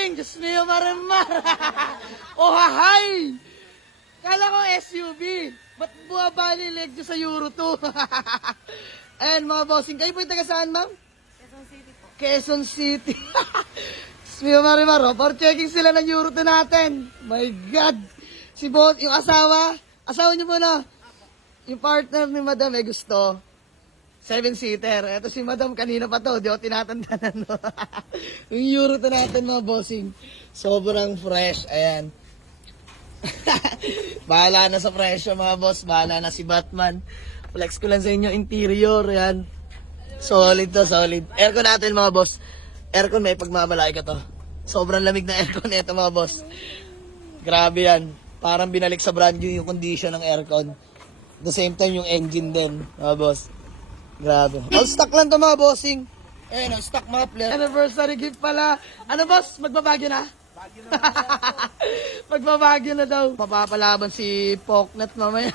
bossing! Diyos niyo, marimar! Oh, hahay! Kala ko SUV. Ba't buwabali leg sa Euro 2? Ayan, mga bossing. Kayo po yung taga saan, ma'am? Quezon City po. Quezon City. Diyos niyo, marimar. Oh. For checking sila ng Euro 2 natin. My God! Si boss, yung asawa niyo muna. Yung partner ni madam ay gusto. 7-seater. Ito si madam, kanina pa to. Di ako tinatandanan. No? Yung Euro 2 natin, mga bossing. Sobrang fresh. Ayan. Bahala na sa presyo, mga boss. Bahala na si Batman. Flex ko lang sa inyo interior. Ayan. Solid to, solid. Aircon natin, mga boss. Aircon, may pagmamalaki ka to. Sobrang lamig na aircon ito, mga boss. Grabe yan. Parang binalik sa brand new yung condition ng aircon. At the same time, yung engine din, mga boss. Grabe. All stock lang to, mga bossing. Ayun, stock muffler. Anniversary gift pala. Ano, boss? Magbabagyo na? Magbabagyo na daw. Mapapalaban si Poknat mamaya.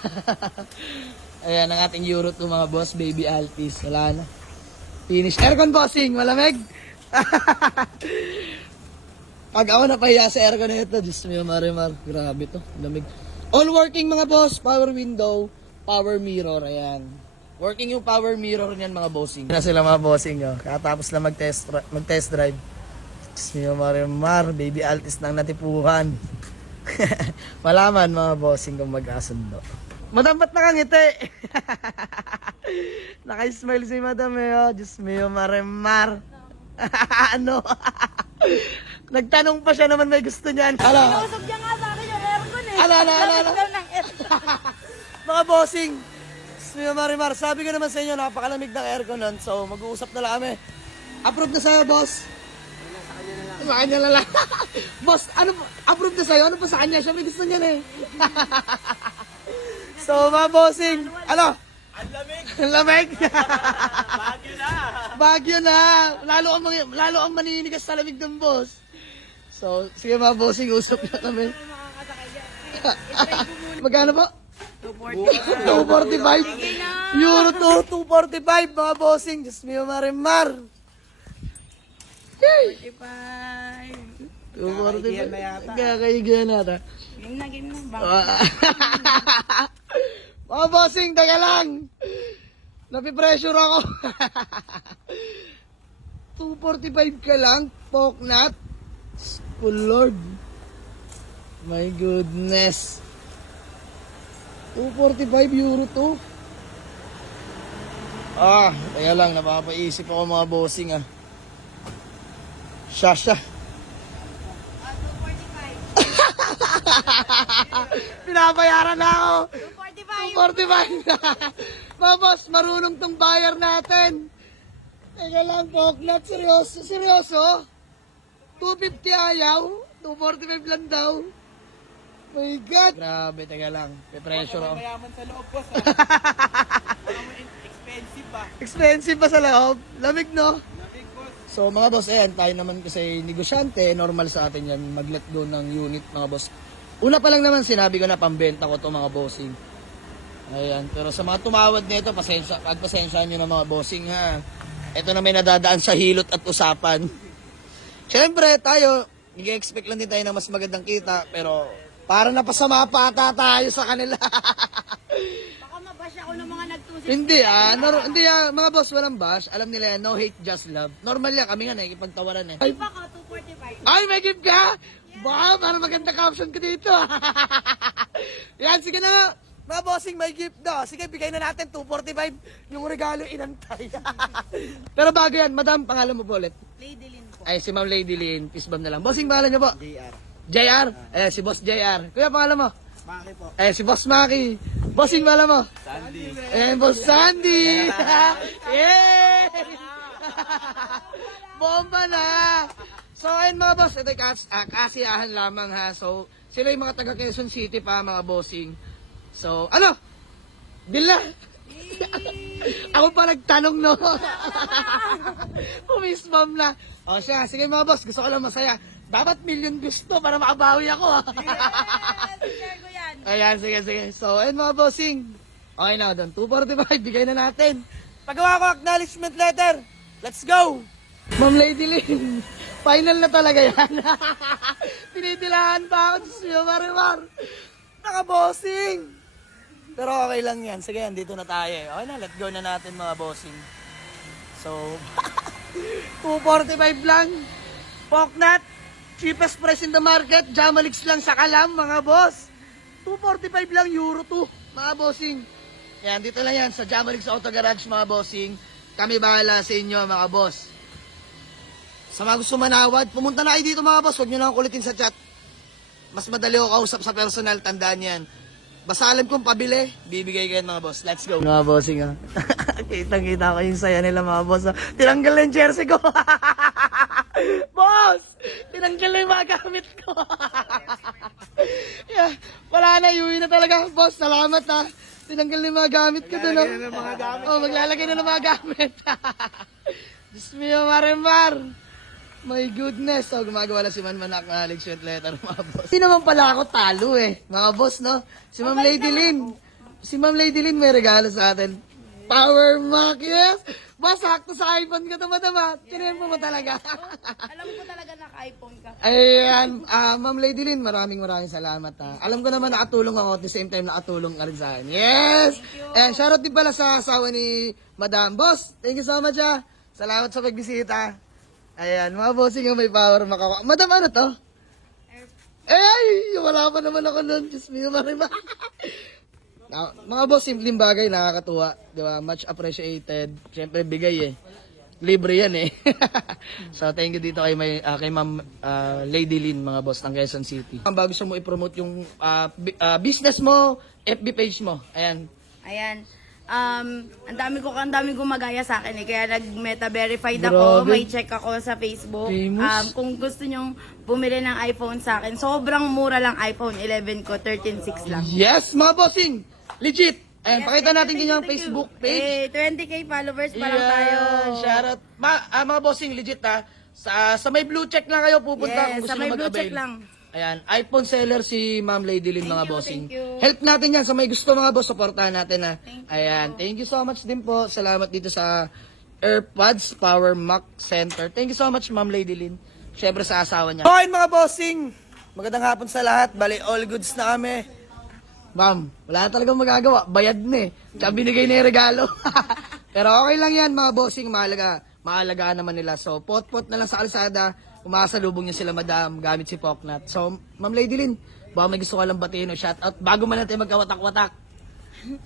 Ayan ang ating Euro 2, mga boss. Baby Altis. Wala na. Finish. Aircon, bossing. Malamig. Pag ako napahiya sa aircon na ito, Diyos mo, marimar. Grabe to. Lamig. All working, mga boss. Power window. Power mirror. Ayan. Working yung power mirror niyan, mga bossing. Na sila, mga bossing. Oh. Katapos lang mag-test drive. Diyos mo, marimar. Baby Altis ng natipuhan. Malaman, mga bossing, kung mag-asundo. Madam, ba't nakangiti? Naka-smile si madam eh. Oh. Diyos mo, marimar. Ano? Nagtanong pa siya naman may gusto niyan. Ala. Nausap niya nga sa akin yung aircon eh. Ala. Lamig daw ng aircon. Mga bossing, Mio Marimar, sabi ko naman sa inyo, napakalamig ng aircon nun. So, mag-uusap na lang kami. Approve na sa'yo, boss? Sa kanya na lang. Boss, ano, approve na sa'yo? Ano pa sa kanya? Siyempre gusto niya na eh. So, mga bossing, ano? Ang lamig! Ang lamig. Bagyo na! Bagyo na. Lalo ang maninigas sa lamig ng boss. So, sige mga bossing, usap na kami. Makakasakay dyan. I-try ko muna. Magkano po? 240. 245. Euro 2, 245 mga bossing. Diyos mio, marimar. 45. 245. Kakahigihan nata. Game na. Mga bossing, taga lang. Napipressure ako. 245 ka lang, Poknat. Oh Lord. My goodness. 245 Euro 2. Kaya lang, napapaisip ako, mga bossing ah. Shasha. 245. Pinabayaran na ako. 245. 245. Mga boss, marunong tong buyer natin. Teka lang, Poknat, seryoso? 250 ayaw, 245 lang daw. My God. Grabe, teka lang. Pe-pressure ako. Mayaman sa loob, boss. Expensive ba? Expensive pa sa loob. Lamig, no? Lamig, boss. So, mga boss, ayan, tayo naman kasi negosyante, normal sa atin yan, mag-let go ng unit, mga boss. Una pa lang naman, sinabi ko na pambenta ko to, mga bossing. Ayan, pero sa mga tumawad nito, pagpasensyahan nyo na, mga bossing, ha. Ito na may nadadaan sa hilot at usapan. Siyempre, tayo, nag-expect lang din tayo ng mas magandang kita, pero para napasama pa ata tayo sa kanila. Baka mabash ako ng mga nagtusip. Hindi mga boss, walang bash. Alam nila yan, no hate, just love. Normal yan, kami nga nakikipagtawaran eh. Ay, baka 245. Ay, may gift ka? Ba, para maganda caption ko dito. Yan, sige na nga. Mga bossing, may gift daw. Sige, bigay na natin 245 yung regalo inantay. Pero bago yan, madam, pangalan mo po ulit. Lady Lynn po. Ay, si Ma'am Lady Lynn, peace bomb na lang. Bossing, pangalan niyo po? JR. JR? Si Boss JR. Kuya, pangalan mo? Maki po. Si Boss Maki. Bossing, pangalan mo? Sandy. Boss Sandy. Yay! Bomba na! So, ayun mga boss, ito kasiyahan lamang ha. So, sila yung mga taga Quezon City pa, mga bossing. So, ano? Deal na! Ako pa nagtanong, no? Pumismam na. O siya, sige mga boss, gusto ko lang masaya. Dapat million gusto para makabawi ako, ha? Yes! Share ko yan. Ayan, sige. So, ayun mga bossing. Okay na, doon. 245, bigay na natin. Pagawa ko acknowledgement letter. Let's go! Ma'am Lady Lynn, Final na talaga yan. Pinitilahan pa ako. Diyos mo, Marimar. Naka-bossing. Pero okay lang yan. Sige, dito na tayo. Okay na, let go na natin mga bossing. So, 245 lang. Poknat. Cheapest price in the market. Jamalix lang sa Kalam, mga boss. 245 lang, Euro 2, mga bossing. Yan, dito lang yan sa Jamalix Auto Garage, mga bossing. Kami bahala sa inyo, mga boss. Sa mga gusto manawad, pumunta na kayo dito, mga boss. Huwag nyo lang kulitin sa chat. Mas madali ako kausap sa personal, tandaan yan. Basta alam kong pabili, bibigay kayo mga boss. Let's go. Mga bossing, ha. Kitang-kita ko yung saya nila, mga boss. Ha? Tinanggal na yung jersey ko. Boss! Tinanggal na yung mga gamit ko. Yeah, wala na, iuwi na talaga. Boss, salamat ha. Tinanggal na yung mga gamit ko doon. Maglalagay na ng mga gamit. Oh, maglalagay na ng mga gamit. Diyos mio, Marimar. My goodness. So, gumagawa na si Manmanak ng acknowledgement letter, mga boss. Hindi naman pala ako talo mga boss, no? Si Ma'am Lady Lynn. Si Ma'am Lady Lynn may regalo sa atin. Power Mac, yes! Boss, sakto sa iPhone ka tama-tama. Tinempo mo talaga. Alam ko talaga naka-iPhone ka. Ayan, Ma'am Lady Lynn, maraming salamat ha. Alam ko naman nakatulong ako at the same time nakatulong ka rin sa akin. Yes! And shoutout din pala sa asawa ni Madam. Boss, thank you so much ha. Salamat sa pagbisita. Ayan, mga bossing yung may power makawa. Madam, ano to? Ay, wala pa naman ako nun. Diyos me, Marimar. Mga boss, simpleng bagay, nakakatuwa. Diba? Much appreciated. Siyempre, bigay Libre yan So, thank you dito kay Ma'am Lady Lynn, mga boss ng Quezon City. Bago gusto mo i-promote yung business mo, FB page mo. Ayan. Ayan. Ang dami gumagaya sa akin Kaya nag-meta verified ako. Grabe. May check ako sa Facebook. Famous. Kung gusto nyong bumili ng iPhone sa akin, sobrang mura lang iPhone 11 ko, 13.6 lang. Yes, mga bossing! Legit! Ayan, Yes, pakita natin thank din you, yung thank you. Facebook page. 20k followers pa lang tayo. Shoutout. Mga bossing, legit sa may blue check lang kayo pupunta Yes, kung gusto sa may nyo blue mag-avail. check lang. Ayan, iPhone seller si Ma'am Lady Lynn, mga Thank you, bossing. thank you. Help natin yan. Sa may gusto, mga boss, supportahan natin ha. Thank you. Ayan, thank you so much din po. Salamat dito sa AirPods Power Mac Center. Thank you so much, Ma'am Lady Lynn. Siyempre sa asawa niya. Okay, mga bossing. Magandang hapon sa lahat. Bali, all goods na kami. Ma'am, wala na talagang magagawa. Bayad na Tsaka binigay na yung regalo. Pero okay lang yan, mga bossing. Mahalagaan naman nila. So, pot-pot na lang sa kalsada. Umasalubong niya sila, madam, gamit si Poknat. So, Ma'am Lady Lynn, baka may gusto ka lang batiin o shoutout bago man natin magkawatak-watak.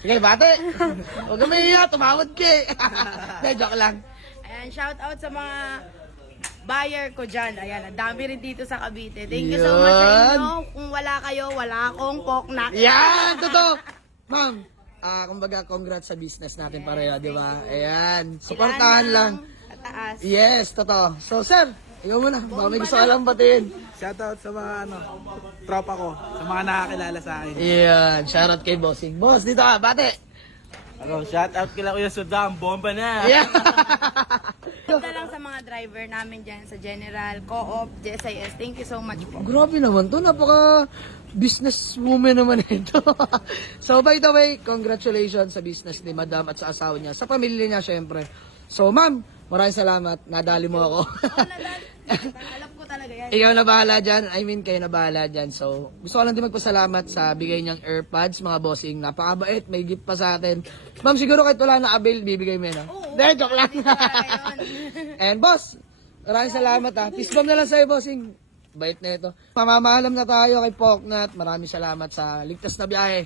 Sige, bate. Huwag ka mahiya, tumawad ka De, joke lang. Ayan, shout out sa mga buyer ko dyan. Ayan, ang dami rin dito sa Cavite. Thank you so much sa Yan. inyo. Kung wala kayo, wala akong Poknat. Yan, totoo. Ma'am, kumbaga, congrats sa business natin pareho, di ba? Ayan, supportahan lang. Tataas. Yes, totoo. So, sir, ikaw muna. Baka may gusto ka lang batiin. Shoutout sa mga tropa ko, sa mga nakakilala sa akin. Yan, shoutout kay Bossing. Boss, dito ka, bate. Shoutout kila Kuya Sudam, bomba na! Yeah. Punta lang sa mga driver namin dyan sa General, Co-op, JSIS. Thank you so much po. Grabe naman to, napaka business woman naman ito. So by the way, congratulations sa business ni Madam at sa asawa niya, sa pamilya niya syempre. So ma'am, maraming salamat, nadali mo ako. Alam ko talaga yan. Ikaw na bahala dyan, I mean kayo na bahala dyan. So gusto ko lang din magpasalamat sa bigay niyang AirPods, mga bossing, napakabait, may gift pa sa atin. Ma'am, siguro kahit wala na avail, bibigay mo yun, Oo. Hindi, joke lang. Hindi talaga yun. And boss, maraming salamat ha. Peace bomb na lang sa'yo, bossing. Bait na ito. Mamamahalam na tayo kay Poknat. Maraming salamat sa ligtas na biyahe.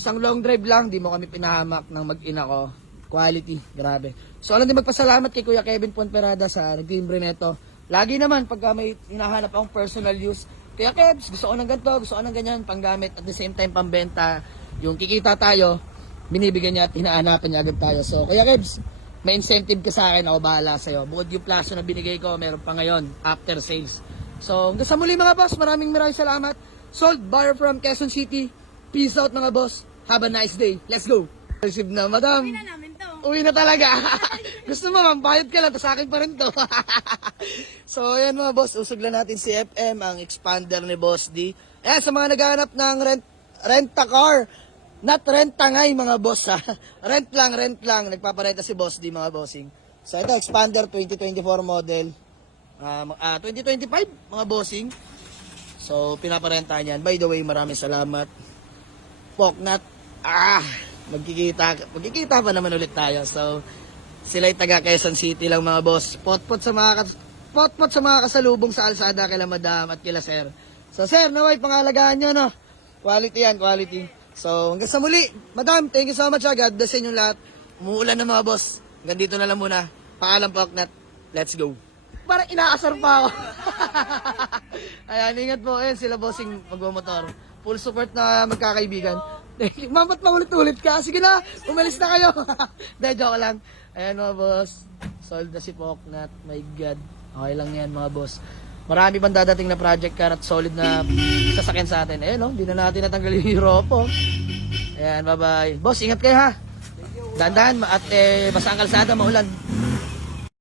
Isang long drive lang, di mo kami pinahamak ng mag-ina ko. Quality, grabe. So, alam din magpasalamat kay Kuya Kevin Ponferrada sa nagtimbre nito. Lagi naman, pagka may hinahanap akong personal use, Kuya Kevs, gusto ko ng ganito, gusto ko ng ganyan, panggamit, at the same time, pambenta, yung kikita tayo, binibigyan niya at hinahanapan niya agad tayo. So, Kuya Kevs, may incentive ka sa akin, ako bahala sa'yo. Bukod yung plaso na binigay ko, meron pa ngayon, after sales. So, hanggang sa muli mga boss, maraming salamat. Sold, buyer from Quezon City. Peace out mga boss. Have a nice day. Let's go. Receive na, madam. Uwi na namin to. Uwi na talaga. Gusto mo, bayad ka lang, tapos akin pa rin to. So, ayan mga boss, usog lang natin si FM, ang expander ni Boss D. Ayan, sa mga naghahanap ng rent-a-car, not rent-a-ngay mga boss ha. Rent lang, nagpaparenta si Boss D mga bossing. So, ito, expander 2024 model. 2025, mga bossing. So, pinaparenta niyan. By the way, maraming salamat. Poknat. Magkikita pa naman ulit tayo. So, sila'y taga Quezon City lang mga boss. Potpot sa mga kasalubong sa Alsada kila Madam at kila Sir. So, Sir, naway, pangalagaan nyo, no? Quality yan, quality. So, hanggang sa muli. Madam, thank you so much. God bless sa inyong lahat. Umuulan na mga boss. Hanggang dito na lang muna. Paalam Poknat. Let's go. Parang inaasar pa ako. Ayan, ingat po. Ayan, sila bossing magmamotor. Full support na magkakaibigan. Mamat paulit-ulit ka. Sige na, umalis na kayo. Dahil joke lang. Ayan mga boss. Sold na si Poknat. My God. Okay lang yan mga boss. Marami pang dadating na project car at solid na sasakyan sa atin. Ayan, no? Hindi na natin natanggal yung Europo. Ayan, bye-bye. Boss, ingat kayo ha. Dandan at basta ang kalsada, maulan.